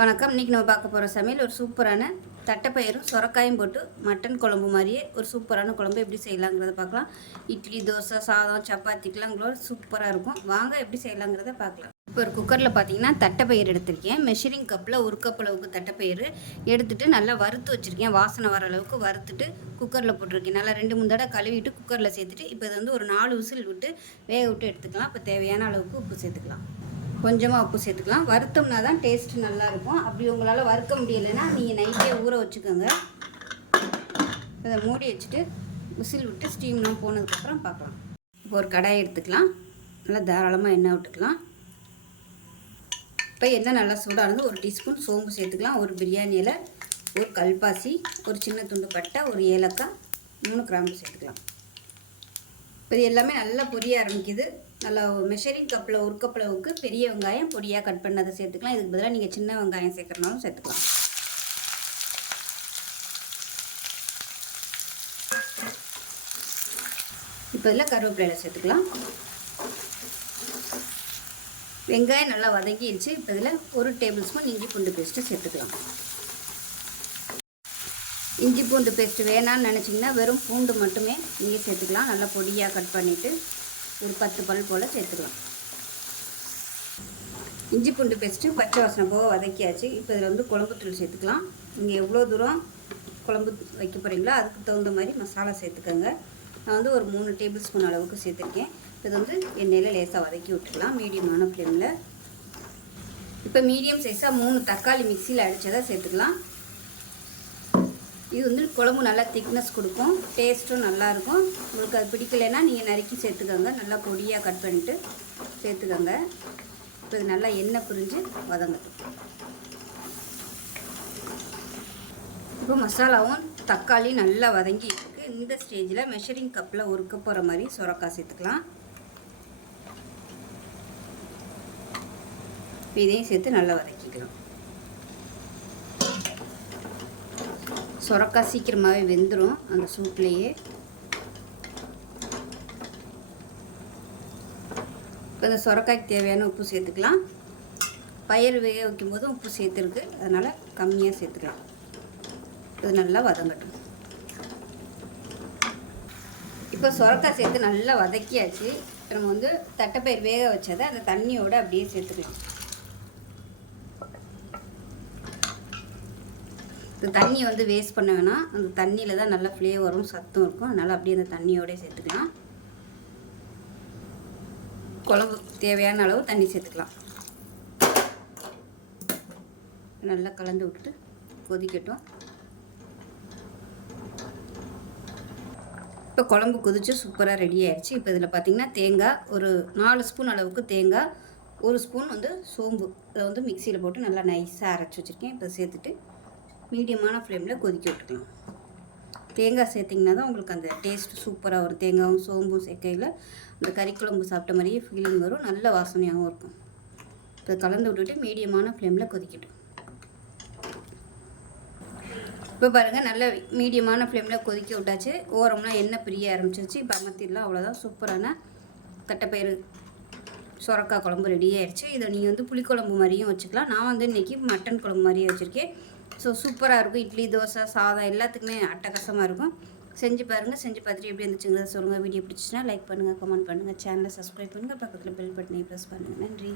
வணக்கம். இன்றைக்கி நம்ம பார்க்க போகிற சமையல் ஒரு சூப்பரான தட்டைப்பயிரும் சொரக்காயும் போட்டு மட்டன் குழம்பு மாதிரியே ஒரு சூப்பரான குழம்பு எப்படி செய்யலாங்கிறத பார்க்கலாம். இட்லி, தோசை, சாதம், சப்பாத்திக்கெலாம் உங்களோட சூப்பராக இருக்கும். வாங்க எப்படி செய்யலாங்கிறத பார்க்கலாம். இப்போ ஒரு குக்கரில் பார்த்தீங்கன்னா தட்டைப்பயிர் எடுத்திருக்கேன். மெஷரிங் கப்பில் ஒரு கப் அளவுக்கு தட்டைப்பயிர் எடுத்துகிட்டு நல்லா வறுத்து வச்சுருக்கேன். வாசனை வர அளவுக்கு வறுத்துட்டு குக்கரில் போட்டிருக்கேன். நல்லா 2-3 தடவை கழுவிட்டு குக்கரில் சேர்த்துட்டு இப்போ இதை வந்து ஒரு 4 விசில் விட்டு வேக விட்டு எடுத்துக்கலாம். இப்போ தேவையான அளவுக்கு உப்பு சேர்த்துக்கலாம். கொஞ்சமாக உப்பு சேர்த்துக்கலாம். வறுத்தோம்னா தான் டேஸ்ட்டு நல்லாயிருக்கும். அப்படி உங்களால் வறுக்க முடியலைன்னா நீங்கள் நைட்டே ஊற வச்சுக்கோங்க. அதை மூடி வச்சுட்டு விசில் விட்டு ஸ்டீம்லாம் போனதுக்கப்புறம் பார்க்கலாம். இப்போ ஒரு கடாயை எடுத்துக்கலாம். நல்லா தாராளமாக எண்ணெய் விட்டுக்கலாம். இப்போ எண்ணெய் நல்லா சூடானது 1 டீஸ்பூன் சோம்பு சேர்த்துக்கலாம். ஒரு பிரியாணி இலை, ஒரு கல்பாசி, ஒரு சின்ன துண்டு பட்டை, ஒரு ஏலக்காய், 3 கிராம்பு சேர்த்துக்கலாம். இப்போ இது எல்லாமே நல்லா பொரிய ஆரம்பிக்குது. நல்லா மெஷரிங் கப்பில் ஒரு கப் அளவுக்கு பெரிய வெங்காயம் பொடியாக கட் பண்ணதை சேர்த்துக்கலாம். இதுக்கு பதிலாக நீங்கள் சின்ன வெங்காயம் சேர்க்குறனாலும் சேர்த்துக்கலாம். இப்போ இதில் கருவேப்பிலையில் சேர்த்துக்கலாம். வெங்காயம் நல்லா வதங்கிடுச்சு. இப்போ இதில் 1 டேபிள் ஸ்பூன் இஞ்சி பூண்டு பேஸ்ட்டு சேர்த்துக்கலாம். இஞ்சி பூண்டு பேஸ்ட்டு வேணான்னு நினச்சிங்கன்னா வெறும் பூண்டு மட்டுமே நீங்கள் சேர்த்துக்கலாம். நல்லா பொடியாக கட் பண்ணிவிட்டு ஒரு 10 பல் போல் சேர்த்துக்கலாம். இஞ்சி பூண்டு பேஸ்ட்டு பச்சை வாசனை போக வதக்கியாச்சு. இப்போ இதில் வந்து குழம்புத்தூள் சேர்த்துக்கலாம். நீங்கள் எவ்வளோ தூரம் குழம்பு வைக்க போகிறீங்களோ அதுக்கு தகுந்த மாதிரி மசாலா சேர்த்துக்கோங்க. நான் வந்து ஒரு 3 டேபிள் ஸ்பூன் அளவுக்கு சேர்த்துருக்கேன். இது வந்து எண்ணெயில் லேசாக வதக்கி விட்டுக்கலாம் மீடியமான ஃப்ளேமில். இப்போ மீடியம் சைஸாக 3 தக்காளி மிக்சியில் அடித்ததை சேர்த்துக்கலாம். இது வந்து குழம்பு நல்லா திக்னஸ் கொடுக்கும், டேஸ்ட்டும் நல்லாயிருக்கும். உங்களுக்கு அது பிடிக்கலைன்னா நீங்கள் நறுக்கி சேர்த்துக்கோங்க. நல்லா பொடியாக கட் பண்ணிவிட்டு சேர்த்துக்கோங்க. இப்போ இது நல்லா எண்ணெய் பிரிஞ்சு வதங்கட்டும். இப்போ மசாலாவும் தக்காளி நல்லா வதங்கி இருக்குது. இந்த ஸ்டேஜில் மெஷரிங் கப்பில் 1 கப் போகிற மாதிரி சொரக்காய் சேர்த்துக்கலாம். இதையும் சேர்த்து நல்லா வதக்கிக்கலாம். சொரக்காய் சீக்கிரமாகவே வெந்துடும் அந்த சூப்லேயே. இப்போ இந்த சொரக்காய்க்கு தேவையான உப்பு சேர்த்துக்கலாம். பயிர் வேக வைக்கும்போது உப்பு சேர்த்துருக்கு, அதனால் கம்மியாக சேர்த்துக்கலாம். இது நல்லா வதங்கட்டும். இப்போ சொரக்காய் சேர்த்து நல்லா வதக்கியாச்சு. நம்ம வந்து தட்டைப்பயிர் வேக வச்சதை அந்த தண்ணியோடு அப்படியே சேர்த்துக்கலாம். இந்த தண்ணியை வந்து வேஸ்ட் பண்ண வேணாம். அந்த தண்ணியில் தான் நல்லா ஃப்ளேவரும் சத்தும் இருக்கும். அதனால் அப்படியே அந்த தண்ணியோடய சேர்த்துக்கலாம். குழம்பு தேவையான அளவு தண்ணி சேர்த்துக்கலாம். நல்லா கலந்து விட்டு கொதிக்கட்டும். இப்போ குழம்பு கொதிச்சு சூப்பராக ரெடி ஆயிடுச்சு. இப்போ இதில் பார்த்திங்கன்னா தேங்காய் ஒரு 4 ஸ்பூன் அளவுக்கு தேங்காய், 1 ஸ்பூன் வந்து சோம்பு, அதை வந்து மிக்சியில் போட்டு நல்லா நைஸாக அரைச்சி வச்சுருக்கேன். இப்போ சேர்த்துட்டு மீடியமான ஃப்ளேமில் கொதிக்க விட்டுக்கலாம். தேங்காய் சேர்த்திங்கன்னா தான் உங்களுக்கு அந்த டேஸ்ட் சூப்பராக வரும். தேங்காயும் சோம்பும் சேர்க்கையில் அந்த கறிக்குழம்பு சாப்பிட்ட மாதிரியே ஃபீலிங் வரும். நல்ல வாசனையாகவும் இருக்கும். இப்போ கலந்து விட்டுட்டு மீடியமான ஃப்ளேமில் கொதிக்கட்டும். இப்போ பாருங்கள், நல்ல மீடியமான ஃப்ளேமில் கொதிக்க விட்டாச்சு. ஓரம்லாம் எண்ணெய் பிரிய ஆரம்பிச்சிருச்சு. இப்போ அமர்த்திடலாம். அவ்வளோதான், சூப்பரான தட்டைப்பயிறு சொரக்காய் குழம்பு ரெடி ஆயிடுச்சு. இதை நீங்கள் வந்து புளிக்குழம்பு மாதிரியும் வச்சுக்கலாம். நான் வந்து இன்றைக்கி மட்டன் குழம்பு மாதிரியே வச்சுருக்கேன். ஸோ சூப்பராக இருக்கும். இட்லி, தோசை, சாதம் எல்லாத்துக்குமே அட்டகாசமாக இருக்கும். செஞ்சு பாருங்கள். செஞ்சு பார்த்துட்டு எப்படி இருந்துச்சுங்கிறத சொல்லுங்கள். வீடியோ பிடிச்சிச்சுன்னா லைக் பண்ணுங்கள், கமெண்ட் பண்ணுங்கள், சேனலை சப்ஸ்கிரைப் பண்ணுங்கள், பக்கத்தில் பெல் பட்டனை ப்ரெஸ் பண்ணுங்கள். நன்றி.